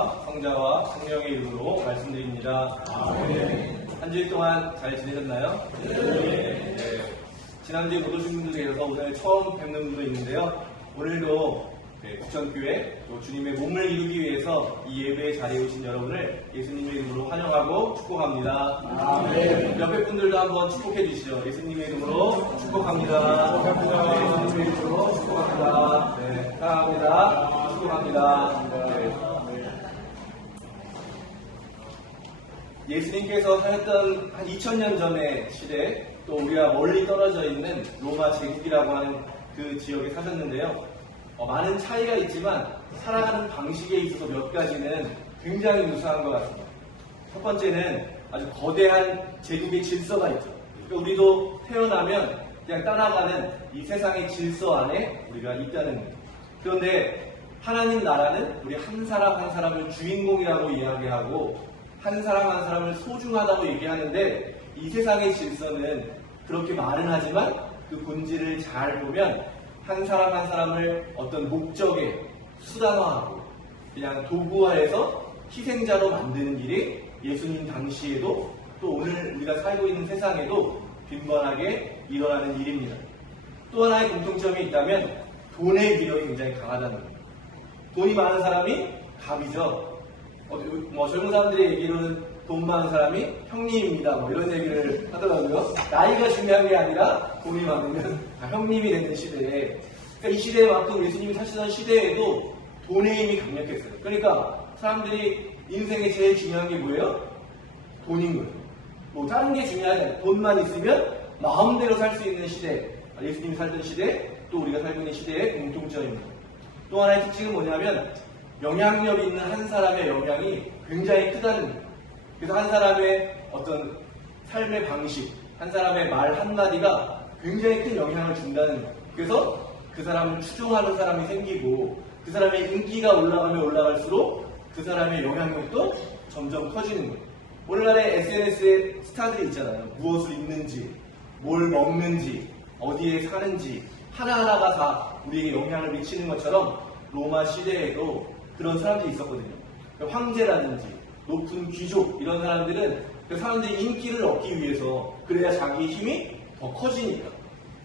아버지와 성자와 성령의 이름으로 말씀드립니다. 한 주일 동안 잘 지내셨나요? 네. 지난주에 못 오신 분들 계셔서 오늘 처음 뵙는 분도 있는데요. 오늘도 부천교회 또 주님의 몸을 이루기 위해서 이 예배의 자리에 오신 여러분을 예수님의 이름으로 환영하고 축복합니다. 옆에 분들도 한번 축복해 주시죠. 예수님의 이름으로 축복합니다. 예수님의 이름으로 축복합니다. 네, 사랑합니다. 축복합니다. 예수님께서 사셨던 한 2000년 전의 시대, 또 우리가 멀리 떨어져 있는 로마 제국이라고 하는 그 지역에 사셨는데요. 많은 차이가 있지만 살아가는 방식에 있어서 몇 가지는 굉장히 유사한 것 같습니다. 첫 번째는 아주 거대한 제국의 질서가 있죠. 그러니까 우리도 태어나면 그냥 따라가는 이 세상의 질서 안에 우리가 있다는 거예요. 그런데 하나님 나라는 우리 한 사람 한 사람을 주인공이라고 이야기하고 한 사람 한 사람을 소중하다고 얘기하는데, 이 세상의 질서는 그렇게 말은 하지만 그 본질을 잘 보면 한 사람 한 사람을 어떤 목적에 수단화하고 그냥 도구화해서 희생자로 만드는 일이 예수님 당시에도 또 오늘 우리가 살고 있는 세상에도 빈번하게 일어나는 일입니다. 또 하나의 공통점이 있다면 돈의 위력이 굉장히 강하다는 거예요. 돈이 많은 사람이 갑이죠. 젊은 사람들의 얘기로는 돈 많은 사람이 형님입니다. 이런 얘기를 하더라고요. 나이가 중요한 게 아니라 돈이 많으면 다 형님이 되는 시대에, 그러니까 이 시대만큼 예수님이 사시던 시대에도 돈의 힘이 강력했어요. 그러니까 사람들이 인생에 제일 중요한 게 뭐예요? 돈인 거예요. 다른 게 중요하지 않아요. 돈만 있으면 마음대로 살 수 있는 시대, 예수님이 살던 시대, 또 우리가 살고 있는 시대의 공통점입니다. 또 하나의 특징은 뭐냐면 영향력 있는 한 사람의 영향이 굉장히 크다는 거예요. 그래서 한 사람의 어떤 삶의 방식, 한 사람의 말 한마디가 굉장히 큰 영향을 준다는 거예요. 그래서 그 사람을 추종하는 사람이 생기고 그 사람의 인기가 올라가면 올라갈수록 그 사람의 영향력도 점점 커지는 거예요. 오늘날의 SNS에 스타들이 있잖아요. 무엇을 입는지, 뭘 먹는지, 어디에 사는지 하나하나가 다 우리에게 영향을 미치는 것처럼 로마 시대에도 그런 사람들이 있었거든요. 황제라든지 높은 귀족, 이런 사람들은 그 사람들이 인기를 얻기 위해서, 그래야 자기 힘이 더 커지니까.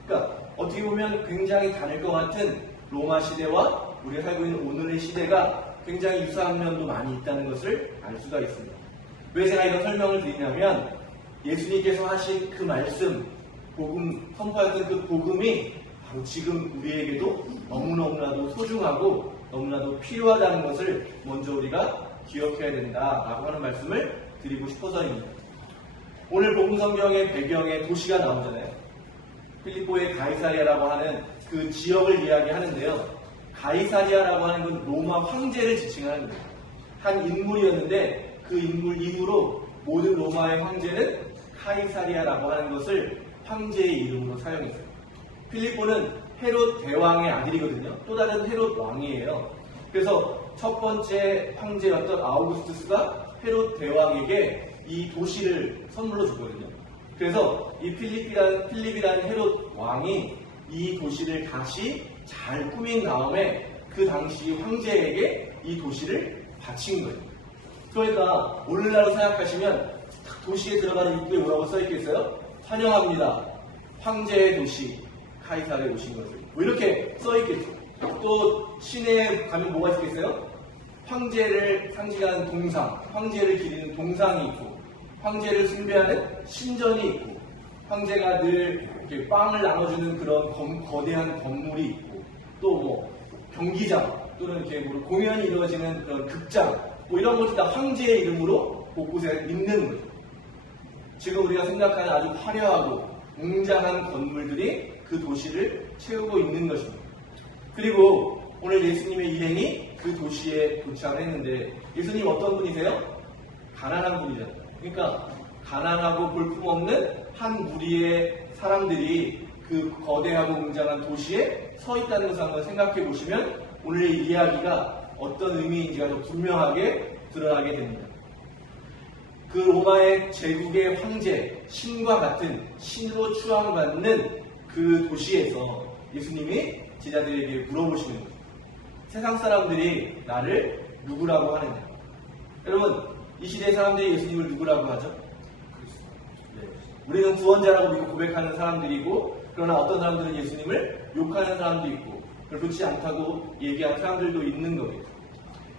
그러니까 어떻게 보면 굉장히 다를 것 같은 로마 시대와 우리가 살고 있는 오늘의 시대가 굉장히 유사한 면도 많이 있다는 것을 알 수가 있습니다. 왜 제가 이런 설명을 드리냐면, 예수님께서 하신 그 말씀, 복음, 선포했던 그 복음이 바로 지금 우리에게도 너무너무나도 소중하고 너무나도 필요하다는 것을 먼저 우리가 기억해야 된다라고 하는 말씀을 드리고 싶어서입니다. 오늘 복음 성경의 배경에 도시가 나오잖아요. 필리포의 가이사리아라고 하는 그 지역을 이야기하는데요. 가이사리아라고 하는 건 로마 황제를 지칭하는 거예요. 한 인물이었는데 그 인물 이후로 모든 로마의 황제는 카이사리아라고 하는 것을 황제의 이름으로 사용했어요. 필리포는 헤롯 대왕의 아들이거든요. 또 다른 헤롯 왕이에요. 그래서 첫 번째 황제였던 아우구스투스가 헤롯 대왕에게 이 도시를 선물로 줬거든요. 그래서 이 필립이라는 헤롯 왕이 이 도시를 다시 잘 꾸민 다음에 그 당시 황제에게 이 도시를 바친 거예요. 그러니까 오늘날로 생각하시면 도시에 들어가는 입구에 뭐라고 써있겠어요? 환영합니다. 황제의 도시 카이사르에 오신 것을. 이렇게 써있겠죠. 또 시내에 가면 뭐가 있겠어요? 황제를 상징하는 동상, 황제를 기리는 동상이 있고, 황제를 숭배하는 신전이 있고, 황제가 늘 이렇게 빵을 나눠주는 그런 거대한 건물이 있고, 또 경기장 또는 이렇게 공연이 이루어지는 그런 극장, 이런 것들 다 황제의 이름으로 곳곳에 있는 거예요. 지금 우리가 생각하는 아주 화려하고 웅장한 건물들이 그 도시를 채우고 있는 것입니다. 그리고 오늘 예수님의 일행이 그 도시에 도착을 했는데, 예수님 어떤 분이세요? 가난한 분이잖아요. 그러니까 가난하고 볼품없는 한 무리의 사람들이 그 거대하고 웅장한 도시에 서 있다는 것을 한번 생각해 보시면 오늘의 이야기가 어떤 의미인지가 더 분명하게 드러나게 됩니다. 그 로마의 제국의 황제, 신과 같은 신으로 추앙받는 그 도시에서 예수님이 제자들에게 물어보시는 거예요. 세상 사람들이 나를 누구라고 하느냐? 여러분, 이 시대 사람들이 예수님을 누구라고 하죠? 네. 우리는 구원자라고 믿고 고백하는 사람들이고, 그러나 어떤 사람들은 예수님을 욕하는 사람도 있고, 그렇지 않다고 얘기하는 사람들도 있는 겁니다.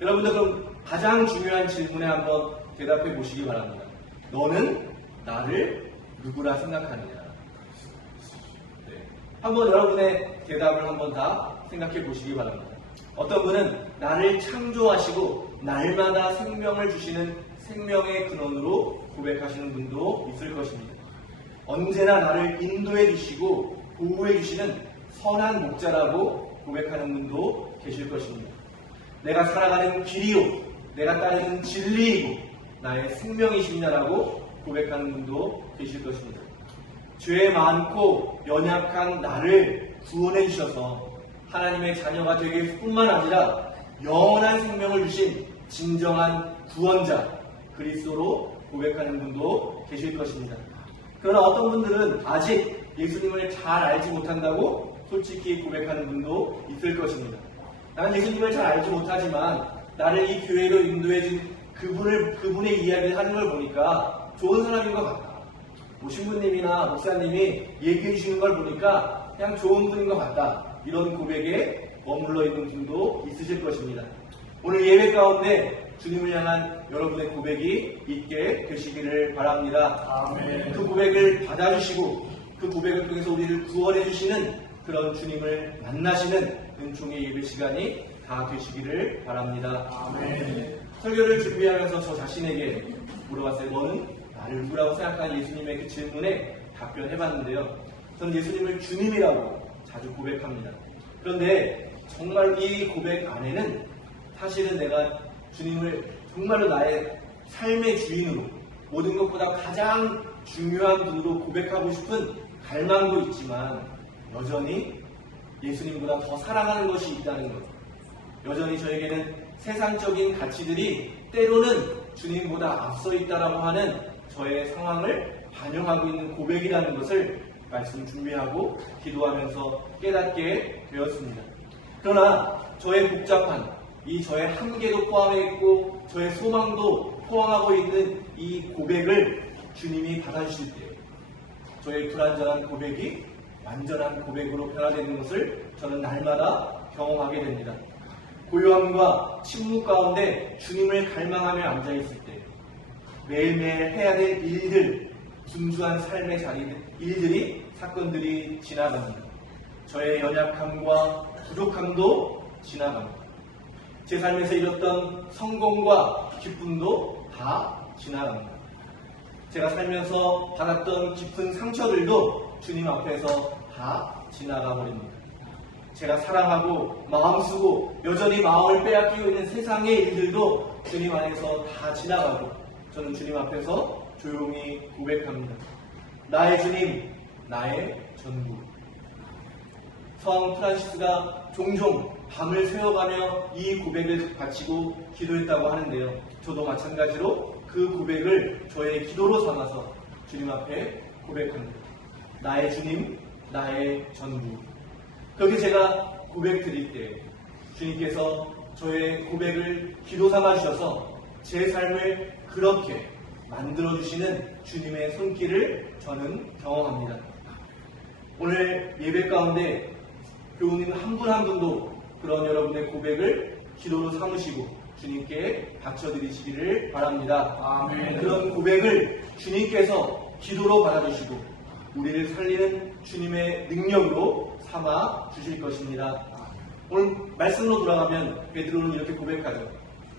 여러분들, 그럼 가장 중요한 질문에 한번 대답해 보시기 바랍니다. 너는 나를 누구라 생각하느냐? 네. 한번 여러분의 대답을 한번 다 생각해 보시기 바랍니다. 어떤 분은 나를 창조하시고 날마다 생명을 주시는 생명의 근원으로 고백하시는 분도 있을 것입니다. 언제나 나를 인도해 주시고 보호해 주시는 선한 목자라고 고백하는 분도 계실 것입니다. 내가 살아가는 길이요, 내가 따르는 진리이고 나의 생명이십니다라고 고백하는 분도 계실 것입니다. 죄 많고 연약한 나를 구원해 주셔서 하나님의 자녀가 되길 뿐만 아니라 영원한 생명을 주신 진정한 구원자 그리스도로 고백하는 분도 계실 것입니다. 그러나 어떤 분들은 아직 예수님을 잘 알지 못한다고 솔직히 고백하는 분도 있을 것입니다. 나는 예수님을 잘 알지 못하지만 나를 이 교회로 인도해준 그분의 이야기를 하는 걸 보니까 좋은 사람인 것 같다. 뭐 신부님이나 목사님이 얘기해 주시는 걸 보니까 그냥 좋은 분인 것 같다. 이런 고백에 머물러 있는 분도 있으실 것입니다. 오늘 예배 가운데 주님을 향한 여러분의 고백이 있게 되시기를 바랍니다. 아멘. 그 고백을 받아주시고 그 고백을 통해서 우리를 구원해 주시는 그런 주님을 만나시는 은총의 예배 시간이 다 되시기를 바랍니다. 아멘. 설교를 준비하면서 저 자신에게 물어봤어요. 너는 나를 누구라고 생각하는 예수님의 그 질문에 답변해봤는데요. 저는 예수님을 주님이라고 자주 고백합니다. 그런데 정말 이 고백 안에는 사실은 내가 주님을 정말로 나의 삶의 주인으로 모든 것보다 가장 중요한 분으로 고백하고 싶은 갈망도 있지만 여전히 예수님보다 더 사랑하는 것이 있다는 것. 여전히 저에게는 세상적인 가치들이 때로는 주님보다 앞서 있다라고 하는 저의 상황을 반영하고 있는 고백이라는 것을 말씀 준비하고 기도하면서 깨닫게 되었습니다. 그러나 저의 복잡한 이 저의 한계도 포함해 있고 저의 소망도 포함하고 있는 이 고백을 주님이 받아주실 때 저의 불완전한 고백이 완전한 고백으로 변화되는 것을 저는 날마다 경험하게 됩니다. 고요함과 침묵 가운데 주님을 갈망하며 앉아있을 때 매일매일 해야 될 일들, 분주한 삶의 일들이, 사건들이 지나갑니다. 저의 연약함과 부족함도 지나갑니다. 제 삶에서 이뤘던 성공과 기쁨도 다 지나갑니다. 제가 살면서 받았던 깊은 상처들도 주님 앞에서 다 지나가 버립니다. 제가 사랑하고 마음 쓰고 여전히 마음을 빼앗기고 있는 세상의 일들도 주님 안에서 다 지나가고 저는 주님 앞에서 조용히 고백합니다. 나의 주님, 나의 전부. 성왕 프란시스가 종종 밤을 새워가며 이 고백을 바치고 기도했다고 하는데요. 저도 마찬가지로 그 고백을 저의 기도로 삼아서 주님 앞에 고백합니다. 나의 주님, 나의 전부. 그렇게 제가 고백 드릴 때 주님께서 저의 고백을 기도 삼아 주셔서 제 삶을 그렇게 만들어주시는 주님의 손길을 저는 경험합니다. 오늘 예배 가운데 교우님 한 분 한 분도 그런 여러분의 고백을 기도로 삼으시고 주님께 바쳐드리시기를 바랍니다. 아멘. 그런 고백을 주님께서 기도로 받아주시고 우리를 살리는 주님의 능력으로 삼아 주실 것입니다. 오늘 말씀으로 돌아가면 베드로는 이렇게 고백하죠.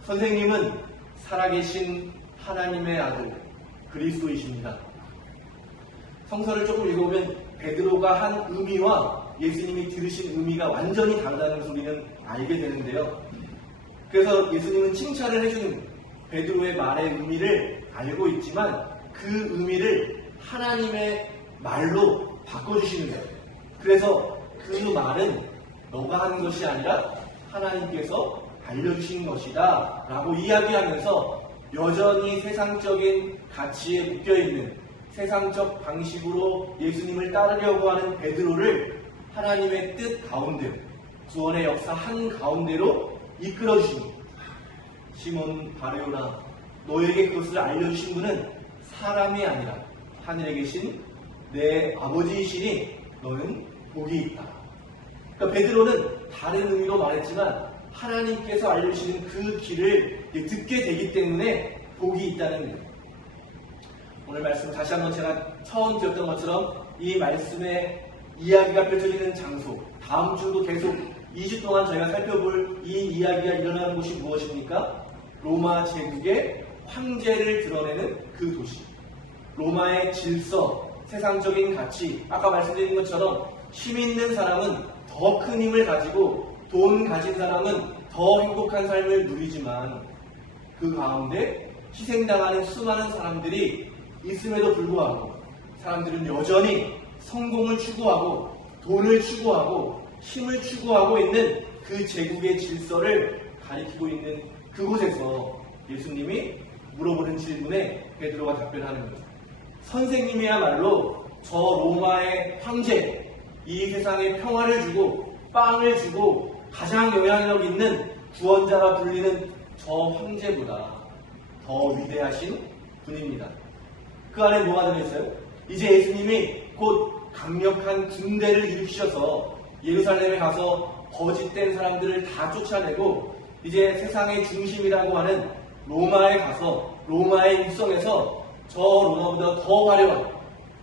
선생님은 살아계신 하나님의 아들 그리스도이십니다. 성서를 조금 읽어보면 베드로가 한 의미와 예수님이 들으신 의미가 완전히 다르다는 것을 우리는 알게 되는데요. 그래서 예수님은 칭찬을 해주는 베드로의 말의 의미를 알고 있지만 그 의미를 하나님의 말로 바꿔주시는 거예요. 그래서 그 말은 너가 하는 것이 아니라 하나님께서 알려주신 것이다 라고 이야기하면서 여전히 세상적인 가치에 묶여있는 세상적 방식으로 예수님을 따르려고 하는 베드로를 하나님의 뜻 가운데 구원의 역사 한 가운데로 이끌어주십니다. 시몬 바르요나 너에게 그것을 알려주신 분은 사람이 아니라 하늘에 계신 내 아버지이시니 너는 복이 있다. 그러니까 베드로는 다른 의미로 말했지만 하나님께서 알려주시는 그 길을 듣게 되기 때문에 복이 있다는 거예요. 오늘 말씀 다시 한번 제가 처음 드렸던 것처럼 이 말씀의 이야기가 펼쳐지는 장소, 다음 주도 계속 2주 동안 저희가 살펴볼 이 이야기가 일어나는 곳이 무엇입니까? 로마 제국의 황제를 드러내는 그 도시. 로마의 질서, 세상적인 가치, 아까 말씀드린 것처럼 힘 있는 사람은 더 큰 힘을 가지고 돈 가진 사람은 더 행복한 삶을 누리지만 그 가운데 희생당하는 수많은 사람들이 있음에도 불구하고 사람들은 여전히 성공을 추구하고 돈을 추구하고 힘을 추구하고 있는 그 제국의 질서를 가리키고 있는 그곳에서 예수님이 물어보는 질문에 베드로가 답변하는 거예요. 선생님이야말로 저 로마의 황제, 이 세상에 평화를 주고 빵을 주고 가장 영향력 있는 구원자라 불리는 저 황제보다 더 위대하신 분입니다. 그 안에 뭐가 들어있어요? 이제 예수님이 곧 강력한 군대를 일으키셔서 예루살렘에 가서 거짓된 사람들을 다 쫓아내고 이제 세상의 중심이라고 하는 로마에 가서 로마의 입성에서 저 로마보다 더 화려한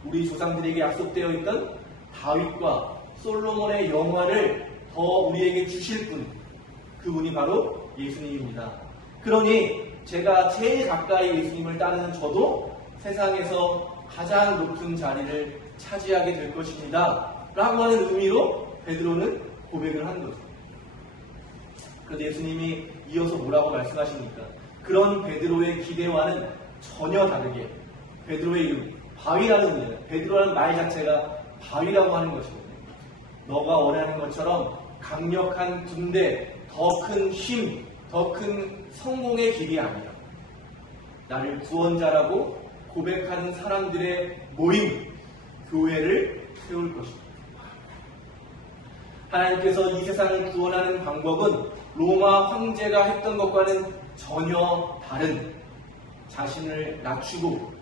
우리 조상들에게 약속되어 있던 다윗과 솔로몬의 영화를 더 우리에게 주실 분, 그분이 바로 예수님입니다. 그러니 제가 제일 가까이 예수님을 따르는 저도 세상에서 가장 높은 자리를 차지하게 될 것입니다 라고 하는 의미로 베드로는 고백을 한 거죠. 그런데 예수님이 이어서 뭐라고 말씀하십니까? 그런 베드로의 기대와는 전혀 다르게 베드로의 이름, 바위라는 의미예요. 베드로라는 말 자체가 바위라고 하는 것이거든요. 너가 원하는 것처럼 강력한 군대, 더 큰 힘, 더 큰 성공의 길이 아니라 나를 구원자라고 고백하는 사람들의 모임, 교회를 세울 것입니다. 하나님께서 이 세상을 구원하는 방법은 로마 황제가 했던 것과는 전혀 다른 자신을 낮추고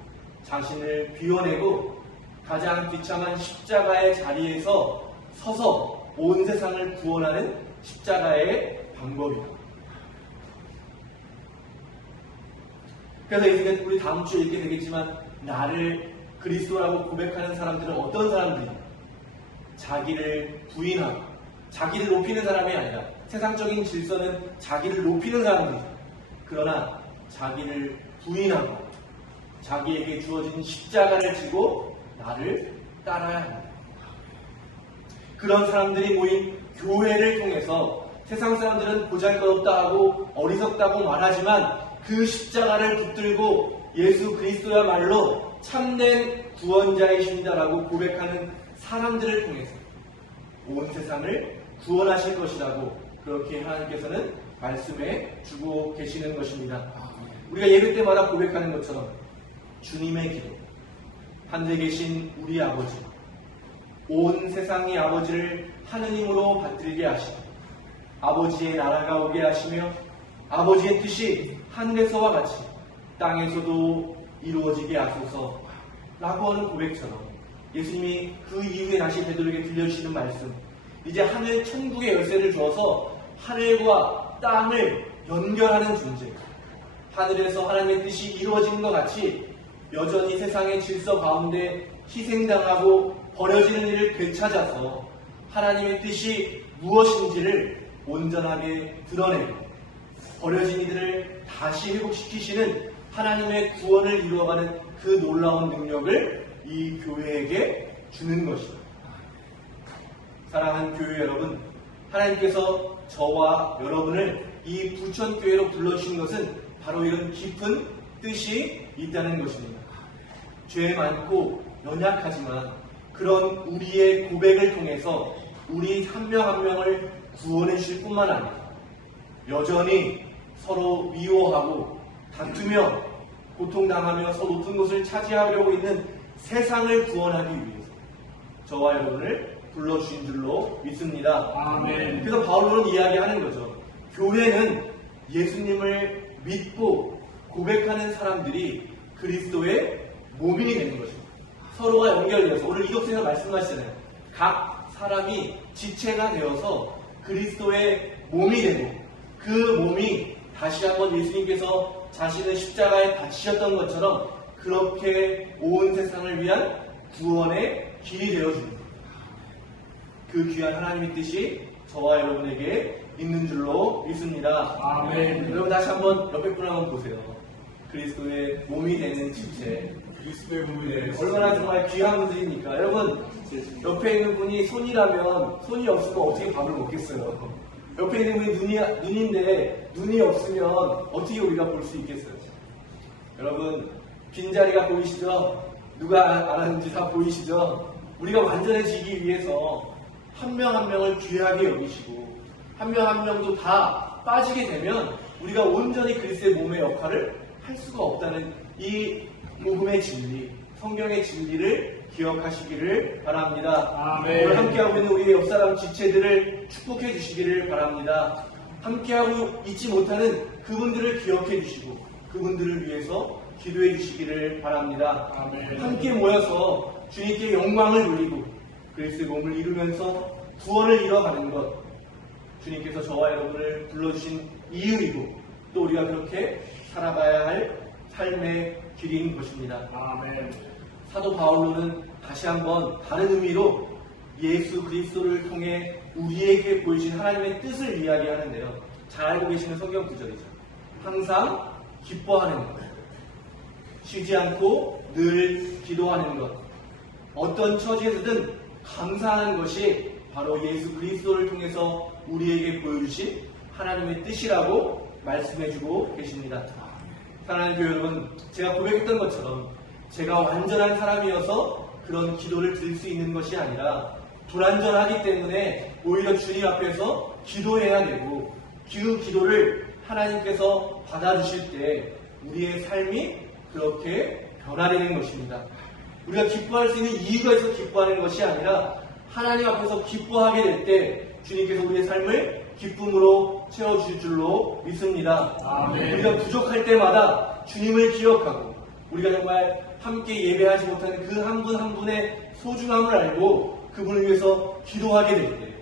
자신을 비워내고 가장 비참한 십자가의 자리에서 서서 온 세상을 구원하는 십자가의 방법이다. 그래서 이제 우리 다음 주에 읽게 되겠지만 나를 그리스도라고 고백하는 사람들은 어떤 사람들이 자기를 부인하고 자기를 높이는 사람이 아니라 세상적인 질서는 자기를 높이는 사람들이죠. 그러나 자기를 부인하고 자기에게 주어진 십자가를 지고 나를 따라야 합니다. 그런 사람들이 모인 교회를 통해서 세상 사람들은 보잘것없다 하고 어리석다고 말하지만 그 십자가를 붙들고 예수 그리스도야말로 참된 구원자이십니다라고 고백하는 사람들을 통해서 온 세상을 구원하실 것이라고 그렇게 하나님께서는 말씀해 주고 계시는 것입니다. 우리가 예배 때마다 고백하는 것처럼 주님의 기도, 하늘에 계신 우리 아버지, 온 세상의 아버지를 하느님으로 받들게 하시고 아버지의 나라가 오게 하시며 아버지의 뜻이 하늘에서와 같이 땅에서도 이루어지게 하소서 라고 하는 고백처럼 예수님이 그 이후에 다시 베드로에게 들려주시는 말씀, 이제 하늘 천국의 열쇠를 주어서 하늘과 땅을 연결하는 존재, 하늘에서 하나님의 뜻이 이루어지는 것 같이 여전히 세상의 질서 가운데 희생당하고 버려지는 일을 되찾아서 하나님의 뜻이 무엇인지를 온전하게 드러내고 버려진 이들을 다시 회복시키시는 하나님의 구원을 이루어가는 그 놀라운 능력을 이 교회에게 주는 것입니다. 사랑하는 교회 여러분, 하나님께서 저와 여러분을 이 부천교회로 불러주신 것은 바로 이런 깊은 뜻이 있다는 것입니다. 죄 많고 연약하지만 그런 우리의 고백을 통해서 우리 한 명 한 명을 구원해 주실 뿐만 아니라 여전히 서로 미워하고 다투며 고통당하며 서로 높은 곳을 차지하려고 있는 세상을 구원하기 위해서 저와 여러분을 불러주신 줄로 믿습니다. 아멘. 그래서 바울은 이야기하는 거죠. 교회는 예수님을 믿고 고백하는 사람들이 그리스도의 몸이 되는 것입니다. 서로가 연결되어서 오늘 이독서에서 말씀하시잖아요. 각 사람이 지체가 되어서 그리스도의 몸이 되고 그 몸이 다시 한번 예수님께서 자신의 십자가에 바치셨던 것처럼 그렇게 온 세상을 위한 구원의 길이 되어줍니다. 그 귀한 하나님의 뜻이 저와 여러분에게 있는 줄로 믿습니다. 아멘. 여러분 다시 한번 옆에 분 한번 보세요. 그리스도의 몸이 되는 지체. 그리스도의 몸이 되는 얼마나 정말 귀한 분들입니까? 여러분 옆에 있는 분이 손이라면 손이 없으면 어떻게 밥을 먹겠어요? 옆에 있는 분이 눈인데 눈이 없으면 어떻게 우리가 볼 수 있겠어요? 여러분 빈자리가 보이시죠? 누가 안 하는지 다 보이시죠? 우리가 완전해지기 위해서 한 명 한 명을 귀하게 여기시고 한 명 한 명도 다 빠지게 되면 우리가 온전히 그리스도의 몸의 역할을 할 수가 없다는 이 복음의 진리, 성경의 진리를 기억하시기를 바랍니다. 아멘. 오늘 함께하고 있는 우리의 옆사람 지체들을 축복해 주시기를 바랍니다. 함께하고 있지 못하는 그분들을 기억해 주시고 그분들을 위해서 기도해 주시기를 바랍니다. 아멘. 함께 모여서 주님께 영광을 돌리고 그리스도의 몸을 이루면서 구원을 이뤄가는 것, 주님께서 저와 여러분을 불러주신 이유이고 또 우리가 그렇게 살아가야 할 삶의 길인 것입니다. 아멘. 사도 바울로는 다시 한번 다른 의미로 예수 그리스도를 통해 우리에게 보이신 하나님의 뜻을 이야기하는데요. 잘 알고 계시는 성경 구절이죠. 항상 기뻐하는 것, 쉬지 않고 늘 기도하는 것, 어떤 처지에서든 감사하는 것이 바로 예수 그리스도를 통해서 우리에게 보여주신 하나님의 뜻이라고 말씀해주고 계십니다. 사랑하는 교회 여러분, 제가 고백했던 것처럼 제가 완전한 사람이어서 그런 기도를 드릴 수 있는 것이 아니라 불완전하기 때문에 오히려 주님 앞에서 기도해야 되고 그 기도를 하나님께서 받아주실 때 우리의 삶이 그렇게 변화되는 것입니다. 우리가 기뻐할 수 있는 이유가 있어서 기뻐하는 것이 아니라 하나님 앞에서 기뻐하게 될 때 주님께서 우리의 삶을 기쁨으로 채워주실 줄로 믿습니다. 아멘. 우리가 부족할 때마다 주님을 기억하고 우리가 정말 함께 예배하지 못하는 그 한 분 한 분의 소중함을 알고 그분을 위해서 기도하게 될 때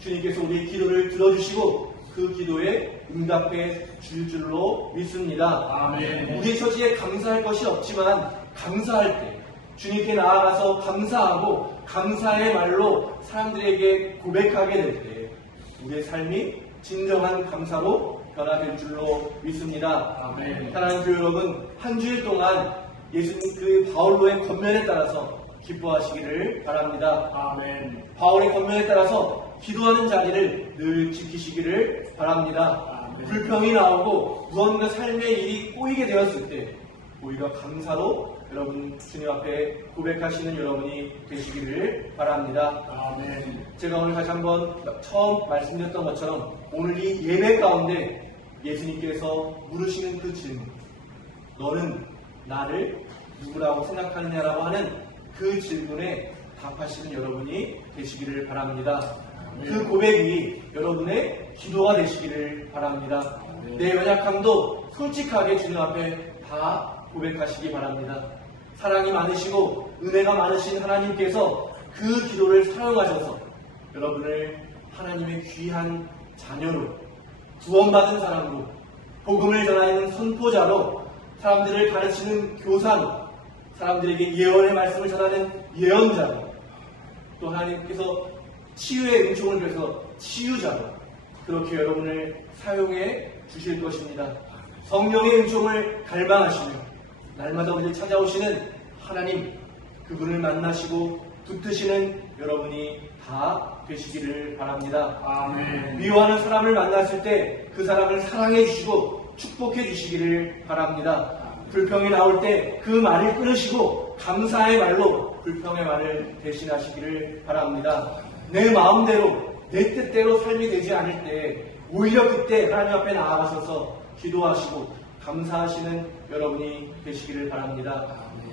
주님께서 우리의 기도를 들어주시고 그 기도에 응답해 주실 줄로 믿습니다. 아멘. 우리의 처지에 감사할 것이 없지만 감사할 때 주님께 나아가서 감사하고 감사의 말로 사람들에게 고백하게 될 때 우리의 삶이 진정한 감사로 변화될 줄로 믿습니다. 아멘. 사랑하는 교회 여러분, 한 주일 동안 예수님 그 바울로의 권면에 따라서 기뻐하시기를 바랍니다. 아멘. 바울의 권면에 따라서 기도하는 자리를 늘 지키시기를 바랍니다. 아멘. 불평이 나오고 무언가 삶의 일이 꼬이게 되었을 때 오히려 감사로 여러분 주님 앞에 고백하시는 여러분이 되시기를 바랍니다. 아멘. 제가 오늘 다시 한번 처음 말씀드렸던 것처럼 오늘 이 예배 가운데 예수님께서 물으시는 그 질문, 너는 나를 누구라고 생각하느냐라고 하는 그 질문에 답하시는 여러분이 되시기를 바랍니다. 그 고백이 여러분의 기도가 되시기를 바랍니다. 내 연약함도 솔직하게 주님 앞에 다 고백하시기 바랍니다. 사랑이 많으시고 은혜가 많으신 하나님께서 그 기도를 사용하셔서 여러분을 하나님의 귀한 자녀로 구원받은 사람으로 복음을 전하는 선포자로 사람들을 가르치는 교사로 사람들에게 예언의 말씀을 전하는 예언자로 또 하나님께서 치유의 은총을 주셔서 치유자로 그렇게 여러분을 사용해 주실 것입니다. 성령의 은총을 갈망하시며 날마다 우리를 찾아오시는 하나님 그분을 만나시고 붙드시는 여러분이 다 되시기를 바랍니다. 아멘. 미워하는 사람을 만났을 때 그 사람을 사랑해 주시고 축복해 주시기를 바랍니다. 불평이 나올 때 그 말을 끊으시고 감사의 말로 불평의 말을 대신하시기를 바랍니다. 내 마음대로 내 뜻대로 삶이 되지 않을 때 오히려 그때 하나님 앞에 나아가셔서 기도하시고 감사하시는 여러분이 되시기를 바랍니다.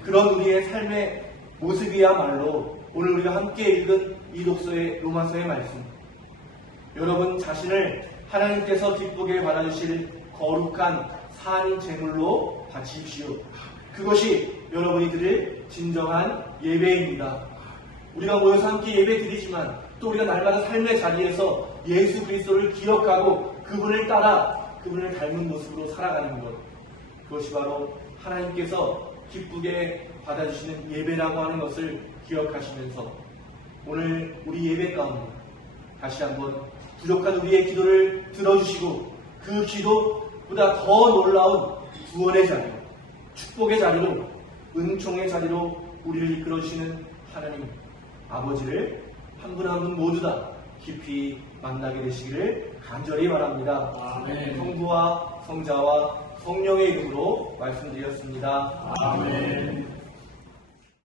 그런 우리의 삶의 모습이야말로 오늘 우리가 함께 읽은 이 독서의 로마서의 말씀, 여러분 자신을 하나님께서 기쁘게 받아주실 거룩한 산 제물로 바치십시오. 그것이 여러분이 드릴 진정한 예배입니다. 우리가 모여서 함께 예배 드리지만 또 우리가 날마다 삶의 자리에서 예수 그리스도를 기억하고 그분을 따라 그분을 닮은 모습으로 살아가는 것, 그것이 바로 하나님께서 기쁘게 받아주시는 예배라고 하는 것을 기억하시면서 오늘 우리 예배 가운데 다시 한번 부족한 우리의 기도를 들어주시고 그 기도보다 더 놀라운 구원의 자리로, 축복의 자리로, 은총의 자리로 우리를 이끌어주시는 하나님 아버지를 한 분 한 분 모두 다 깊이 만나게 되시기를 간절히 바랍니다. 아멘. 성부와 성자와 성령의 이름으로 말씀드렸습니다. 아멘.